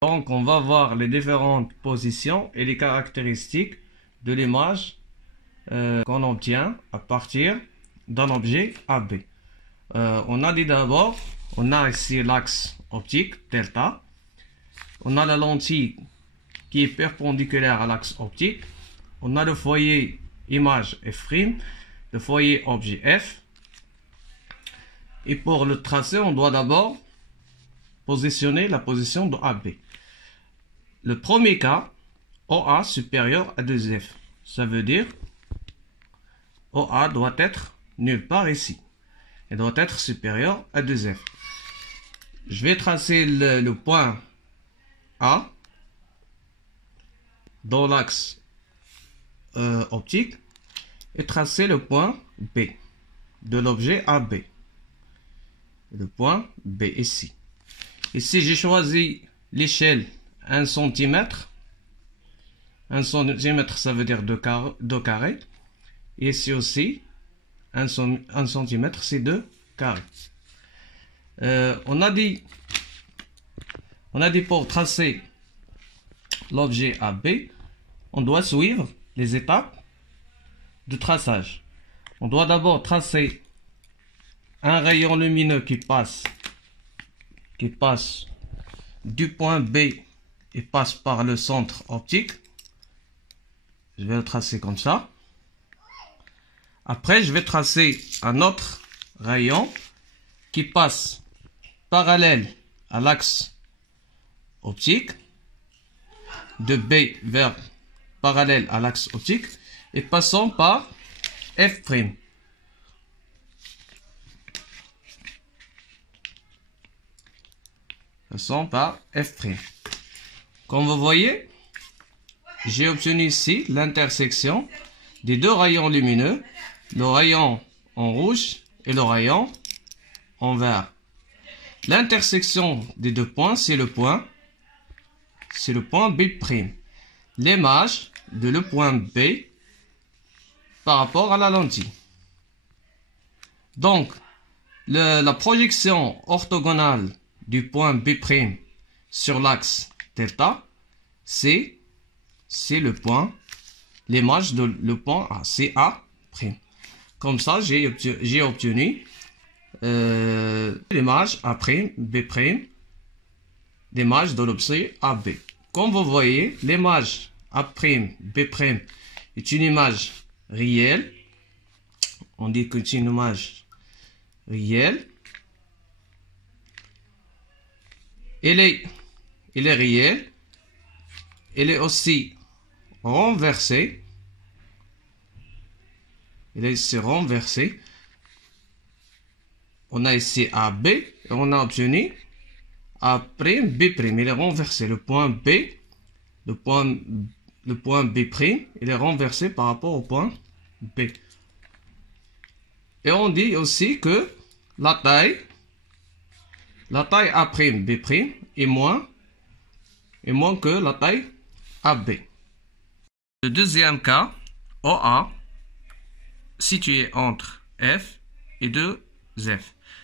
Donc, on va voir les différentes positions et les caractéristiques de l'image qu'on obtient à partir d'un objet AB. On a dit d'abord, on a ici l'axe optique, delta. On a la lentille qui est perpendiculaire à l'axe optique. On a le foyer image F', le foyer objet F. Et pour le tracé, on doit d'abord positionner la position de AB. Le premier cas, OA supérieur à 2F. Ça veut dire OA doit être nulle part ici. Il doit être supérieur à 2F. Je vais tracer le point A dans l'axe optique et tracer le point B de l'objet AB. Le point B ici. Ici, j'ai choisi l'échelle 1 cm. 1 cm, ça veut dire 2 carrés. Et ici aussi, 1 cm, c'est 2 carrés. On a dit pour tracer l'objet AB, on doit suivre les étapes de traçage. On doit d'abord tracer un rayon lumineux qui passe du point B et passe par le centre optique. Je vais le tracer comme ça. Après, je vais tracer un autre rayon qui passe parallèle à l'axe optique, de B vers parallèle à l'axe optique et passant par F'. Passant par F'. Comme vous voyez, j'ai obtenu ici l'intersection des deux rayons lumineux, le rayon en rouge et le rayon en vert. L'intersection des deux points, c'est le point B'. L'image de le point B par rapport à la lentille. Donc, la projection orthogonale du point B' sur l'axe delta, c'est l'image de le point A, c'est A'. Comme ça, j'ai obtenu l'image A', B', l'image de l'objet AB. Comme vous voyez, l'image A', B' est une image réelle. On dit que c'est une image réelle. Elle est réelle. Elle est aussi renversée. On a ici AB et on a obtenu A', B'. Il est renversé. Le point B, le point B', il est renversé par rapport au point B. Et on dit aussi que la taille A', B' est moins que la taille AB. Le deuxième cas, OA, situé entre F et 2F.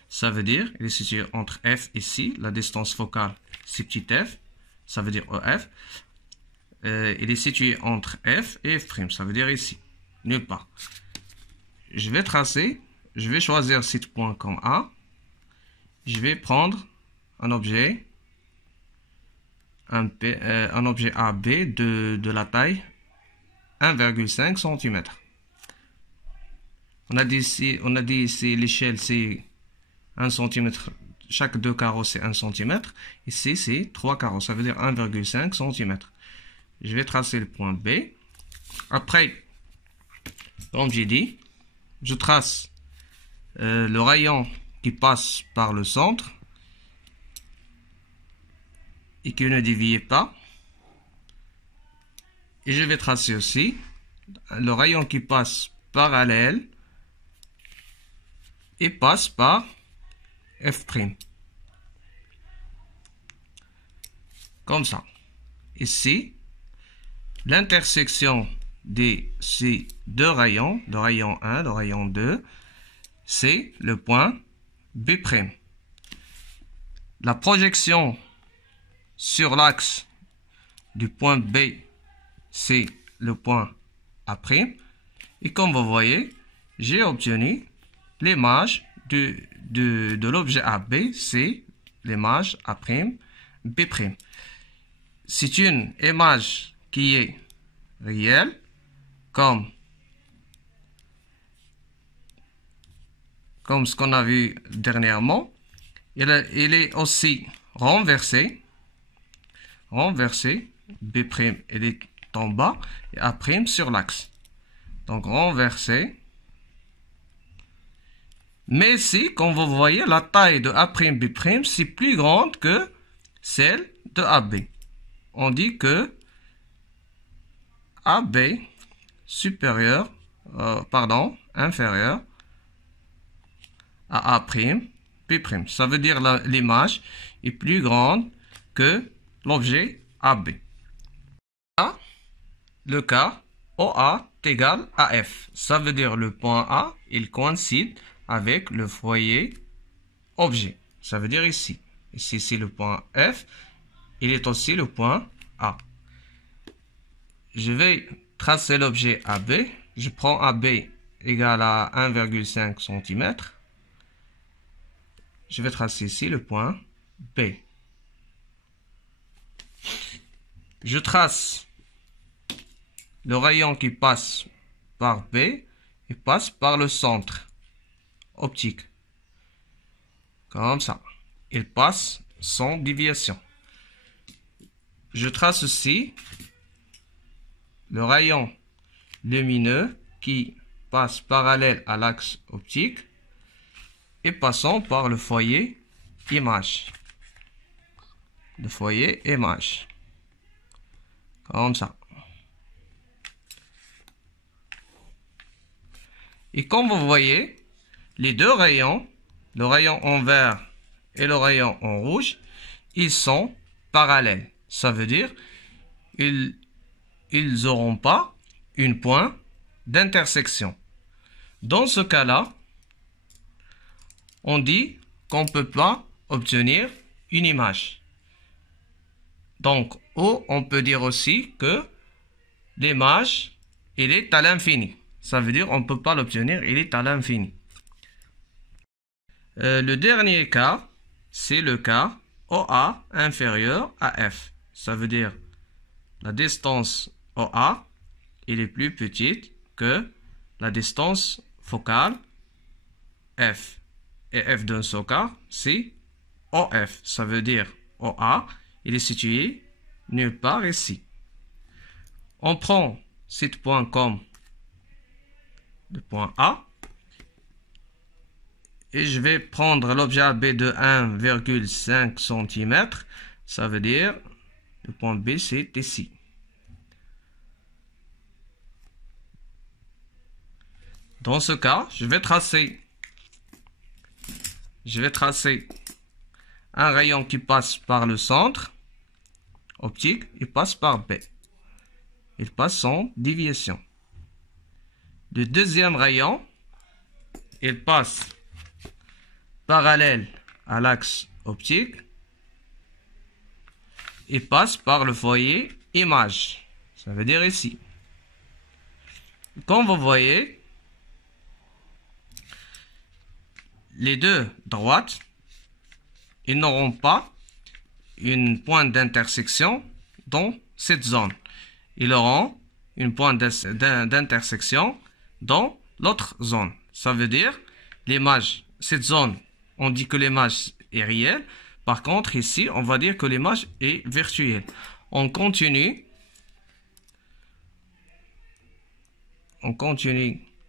Ça veut dire, il est situé entre F ici, la distance focale, c'est petit f, ça veut dire EF. Il est situé entre F et F', ça veut dire ici, nulle part. Je vais choisir ce point comme A. Je vais prendre un objet AB de la taille 1,5 cm. On a dit ici l'échelle c'est 1 cm, chaque 2 carreaux c'est 1 cm. Ici c'est 3 carreaux, ça veut dire 1,5 cm. Je vais tracer le point B. Après, comme j'ai dit, je trace le rayon qui passe par le centre et qui ne dévie pas. Et je vais tracer aussi le rayon qui passe parallèle et passe par F'. Comme ça. Ici, l'intersection de ces deux rayons, le rayon 1, le rayon 2, c'est le point B'. La projection sur l'axe du point B, c'est le point A'. Et comme vous voyez, j'ai obtenu l'image de l'objet AB, c'est l'image A', B'. C'est une image qui est réelle, comme ce qu'on a vu dernièrement. Il est aussi renversé. B', il est en bas et A' sur l'axe. Donc renversé. Mais si, comme vous voyez, la taille de A', B', c'est plus grande que celle de AB. On dit que AB inférieur à A', B'. Ça veut dire l'image est plus grande que l'objet AB. Le cas OA égale à F. Ça veut dire le point A, il coïncide avec le foyer objet. Ça veut dire ici. Ici, c'est le point F. Il est aussi le point A. Je vais tracer l'objet AB. Je prends AB égale à 1,5 cm. Je vais tracer ici le point B. Je trace le rayon qui passe par B et passe par le centre optique. Comme ça. Il passe sans déviation. Je trace aussi le rayon lumineux qui passe parallèle à l'axe optique et passant par le foyer image. Le foyer image. Comme ça. Et comme vous voyez, les deux rayons, le rayon en vert et le rayon en rouge, ils sont parallèles. Ça veut dire ils n'auront pas une point d'intersection. Dans ce cas-là, on dit qu'on ne peut pas obtenir une image. Donc, on peut dire aussi que l'image, elle est à l'infini. Ça veut dire qu'on ne peut pas l'obtenir, il est à l'infini. Le dernier cas, c'est le cas OA inférieur à F. Ça veut dire la distance OA, elle est plus petite que la distance focale F. Et F d'un seul cas, c'est OF. Ça veut dire OA, il est situé nulle part ici. On prend ce point comme le point A. Et je vais prendre l'objet AB de 1,5 cm. Ça veut dire le point B, c'est ici. Dans ce cas, je vais tracer un rayon qui passe par le centre optique et passe par B. Il passe sans déviation. Le deuxième rayon, il passe parallèle à l'axe optique et passe par le foyer image. Ça veut dire ici. Comme vous voyez, les deux droites, ils n'auront pas une pointe d'intersection dans cette zone. Ils auront une pointe d'intersection dans l'autre zone. Ça veut dire l'image, cette zone, on dit que l'image est réelle. Par contre, ici, on va dire que l'image est virtuelle. On continue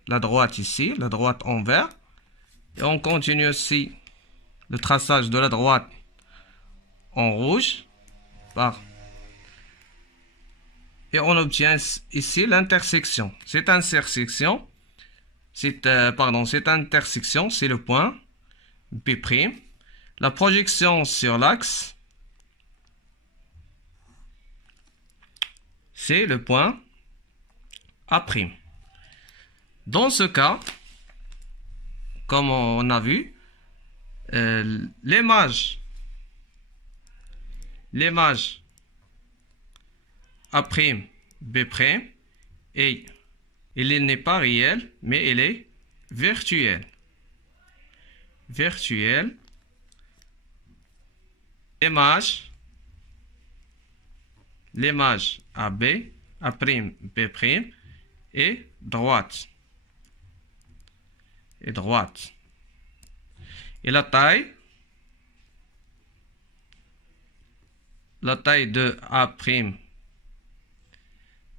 la droite ici, la droite en vert. Et on continue aussi le traçage de la droite en rouge. Et on obtient ici l'intersection. Cette intersection, c'est le point B'. La projection sur l'axe, c'est le point A'. Dans ce cas, comme on a vu, l'image l'image A', B', et il n'est pas réel, mais il est virtuel. Virtuel. L'image AB, A', B', est droite. Et la taille de A',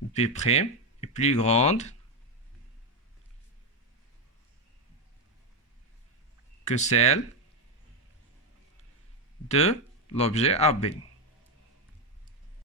B' est plus grande que celle de l'objet AB.